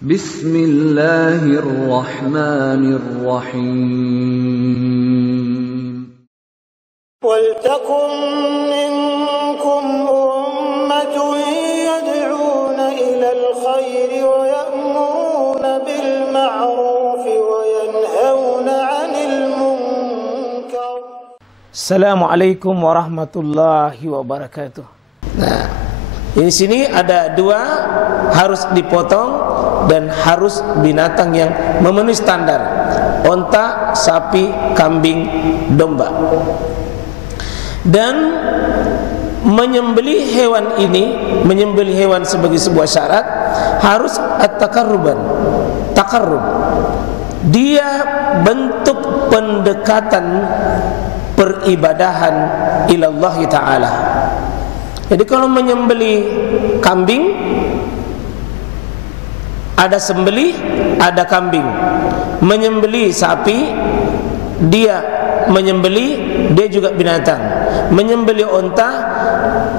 Bismillahirrahmanirrahim. Waltakum minkum ummatun yad'una ilal khairi wa ya'muruna bil ma'ruf wa yanhauna 'anil munkar. Assalamualaikum warahmatullahi wabarakatuh. Nah, di sini ada dua, harus dipotong dan harus binatang yang memenuhi standar: onta, sapi, kambing, domba. Dan menyembelih hewan ini, menyembelih hewan sebagai sebuah syarat, harus at-takarruban, takarrub. Dia bentuk pendekatan peribadahan ilallah ta'ala. Jadi kalau menyembelih kambing, ada sembelih, ada kambing. Menyembelih sapi, dia menyembelih, dia juga binatang. Menyembelih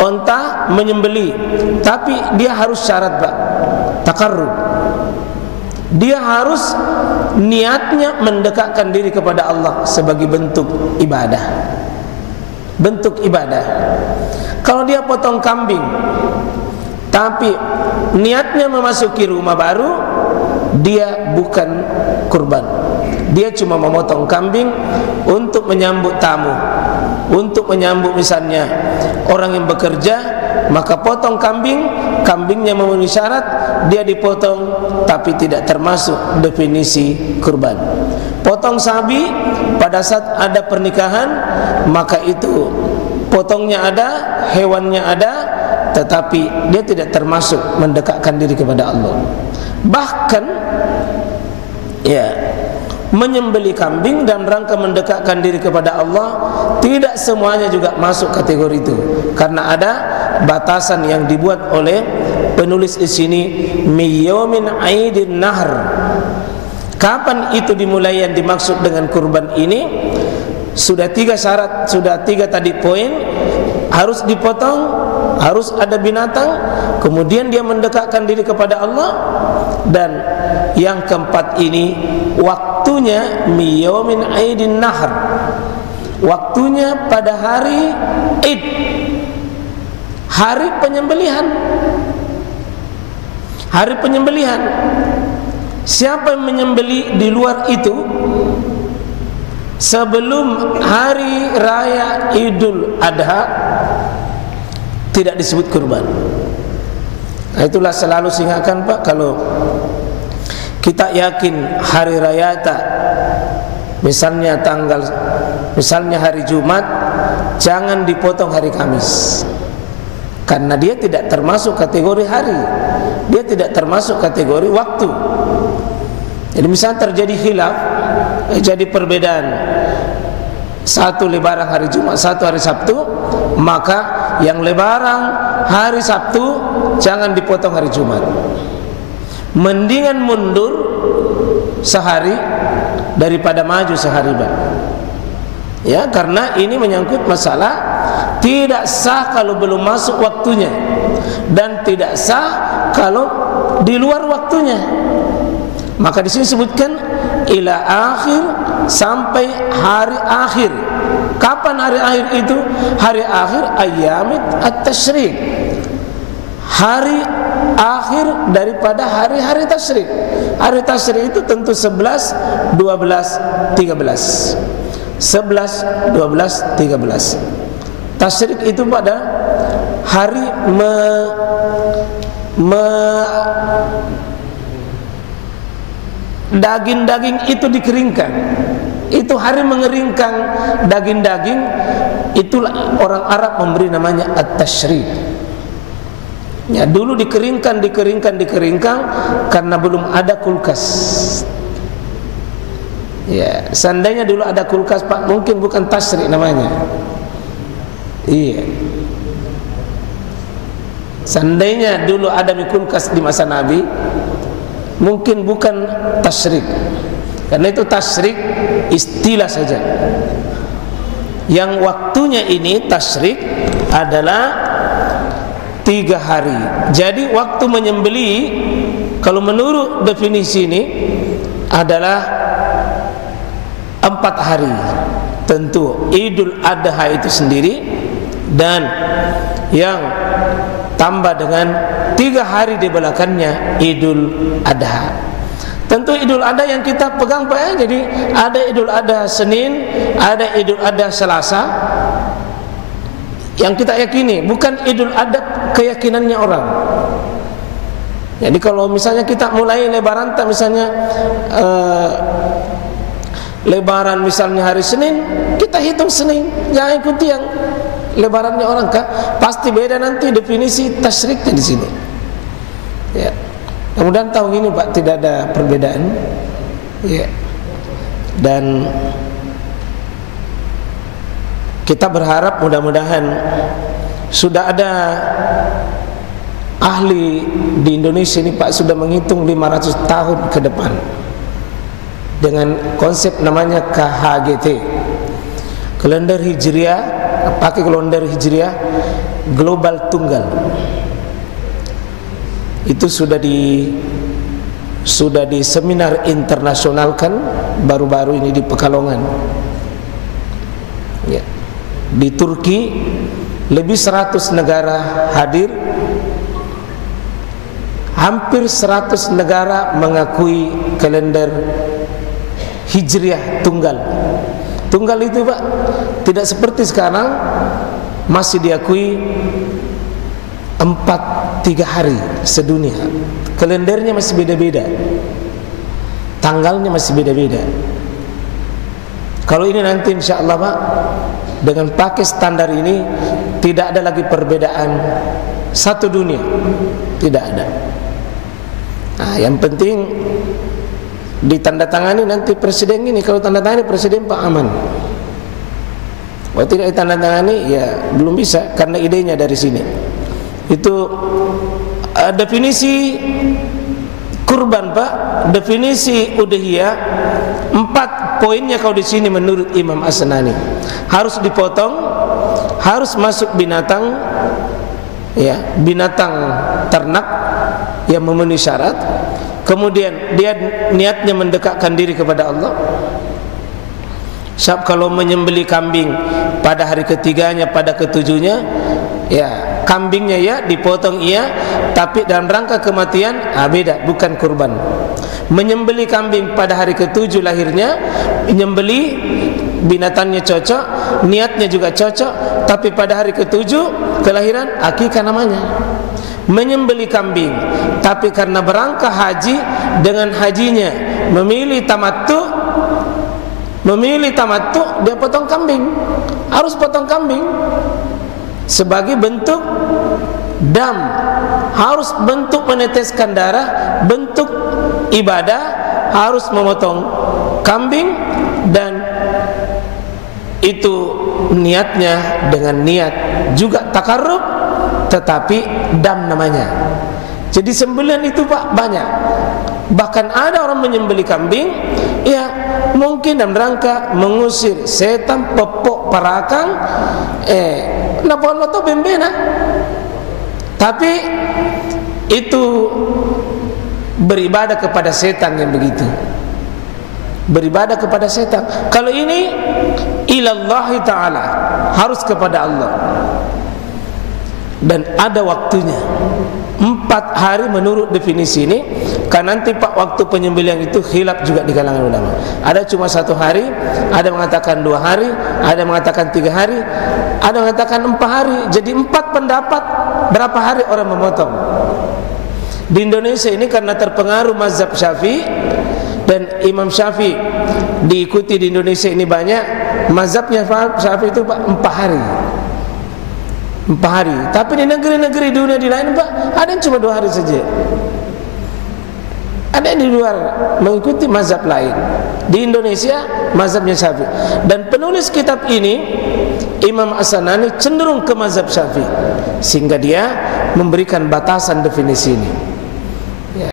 onta menyembelih, tapi dia harus syarat, Pak, takarrub. Dia harus niatnya mendekatkan diri kepada Allah sebagai bentuk ibadah. Bentuk ibadah. Kalau dia potong kambing, tapi niatnya memasuki rumah baru, dia bukan kurban. Dia cuma memotong kambing untuk menyambut tamu, untuk menyambut misalnya orang yang bekerja, maka potong kambing, kambingnya memenuhi syarat, dia dipotong tapi tidak termasuk definisi kurban. Potong sapi pada saat ada pernikahan, maka itu potongnya ada, hewannya ada, tetapi dia tidak termasuk mendekatkan diri kepada Allah. Bahkan ya, menyembelih kambing dan rangka mendekatkan diri kepada Allah, tidak semuanya juga masuk kategori itu, karena ada batasan yang dibuat oleh penulis di sini, miyaumin aidin nahr. Kapan itu dimulai yang dimaksud dengan kurban ini? Sudah 3 syarat, sudah 3 tadi poin. Harus dipotong, harus ada binatang, kemudian dia mendekatkan diri kepada Allah, dan yang keempat ini waktunya miyaumin aidin nahr, waktunya pada hari Id, hari penyembelihan. Hari penyembelihan. Siapa yang menyembelih di luar itu sebelum hari raya Idul Adha, tidak disebut kurban. Nah, itulah selalu ingatkan, Pak, kalau kita yakin hari raya tak, misalnya hari Jumat, jangan dipotong hari Kamis, karena dia tidak termasuk kategori hari, dia tidak termasuk kategori waktu. Jadi misalnya terjadi khilaf, jadi perbedaan, satu lebaran hari Jumat, satu hari Sabtu, maka yang lebaran hari Sabtu jangan dipotong hari Jumat. Mendingan mundur sehari daripada maju sehari, Pak. Ya, karena ini menyangkut masalah tidak sah kalau belum masuk waktunya, dan tidak sah kalau di luar waktunya. Maka di sini sebutkan ila akhir, sampai hari akhir. Kapan hari akhir itu? Hari akhir ayyamit at-tasyrik, hari akhir daripada hari-hari tasyrik. Hari tasyrik itu tentu 11, 12, 13. 11, 12, 13. Tasyrik itu pada hari daging-daging itu dikeringkan. Itu hari mengeringkan daging-daging. Itulah orang Arab memberi namanya at-tasyrik. Ya, dulu dikeringkan karena belum ada kulkas. Ya, seandainya dulu ada kulkas, Pak, mungkin bukan tasyrik namanya. Iya. Seandainya dulu ada kulkas di masa Nabi, mungkin bukan tasyrik, karena itu tasyrik istilah saja. Yang waktunya ini tasyrik adalah 3 hari. Jadi waktu menyembelih Kalau menurut definisi ini adalah 4 hari. Tentu Idul Adha itu sendiri, dan yang tambah dengan 3 hari di belakangnya Idul Adha. Tentu Idul Adha yang kita pegang Pak ya. Jadi ada Idul Adha Senin, ada Idul Adha Selasa. Yang kita yakini, bukan Idul Adha keyakinannya orang. Jadi kalau misalnya kita mulai lebaran, misalnya lebaran misalnya hari Senin, kita hitung Senin, jangan ikuti yang lebarannya orang, kah? Pasti beda nanti definisi tasyriknya di sini. Ya. Kemudian tahun ini Pak tidak ada perbedaan. Ya. Dan kita berharap mudah-mudahan sudah ada ahli di Indonesia ini Pak sudah menghitung 500 tahun ke depan dengan konsep namanya KHGT, kalender Hijriah, pakai kalender Hijriah global tunggal. Itu sudah di seminar internasional kan baru-baru ini di Pekalongan. Ya. Di Turki lebih 100 negara hadir. Hampir 100 negara mengakui kalender Hijriah tunggal. Tunggal itu Pak tidak seperti sekarang masih diakui 3 hari sedunia. Kalendernya masih beda-beda, tanggalnya masih beda-beda. Kalau ini nanti insya Allah Pak, dengan pakai standar ini tidak ada lagi perbedaan satu dunia, tidak ada. Nah, yang penting ditandatangani nanti presiden ini. Kalau tanda tangani presiden Pak aman. Kalau tidak ditandatangani ya belum bisa, karena idenya dari sini. Itu definisi kurban Pak, definisi udhiyah 4 poinnya kalau di sini menurut Imam As-Sanani. Harus dipotong, harus masuk binatang, ya, binatang ternak yang memenuhi syarat. Kemudian dia niatnya mendekatkan diri kepada Allah. Sebab kalau menyembelih kambing pada hari ketiganya, pada ketujuhnya, ya kambingnya ya dipotong iya, tapi dalam rangka kematian beda, bukan kurban. Menyembelih kambing pada hari ketujuh lahirnya, menyembelih binatangnya cocok, niatnya juga cocok, tapi pada hari ketujuh kelahiran akikah namanya. Menyembelih kambing, tapi karena berangkat haji, dengan hajinya memilih tamattu, dia potong kambing. Harus potong kambing sebagai bentuk dam, harus bentuk meneteskan darah, bentuk ibadah, harus memotong kambing. Dan itu niatnya dengan niat juga takarrub, tetapi dam namanya. Jadi sembelihan itu Pak banyak. Bahkan ada orang menyembelih kambing, ya mungkin dalam rangka mengusir setan, pepok, parakang, napa bembena. Tapi itu beribadah kepada setan yang begitu. Beribadah kepada setan. Kalau ini ilallahi ta'ala, harus kepada Allah. Dan ada waktunya 4 hari menurut definisi ini. Karena nanti Pak waktu penyembelihan itu khilaf juga di kalangan ulama. Ada cuma 1 hari, ada mengatakan 2 hari, ada mengatakan 3 hari, ada mengatakan 4 hari. Jadi 4 pendapat berapa hari orang memotong. Di Indonesia ini karena terpengaruh mazhab Syafi'i, dan Imam Syafi'i diikuti di Indonesia ini banyak. Mazhabnya Syafi'i itu Pak 4 hari. 4 hari. Tapi di negeri-negeri dunia di lain Pak, ada yang cuma 2 hari saja. Ada yang di luar mengikuti mazhab lain. Di Indonesia mazhabnya Syafi'i. Dan penulis kitab ini Imam As-Sanani cenderung ke mazhab Syafi'i, sehingga dia memberikan batasan definisi ini.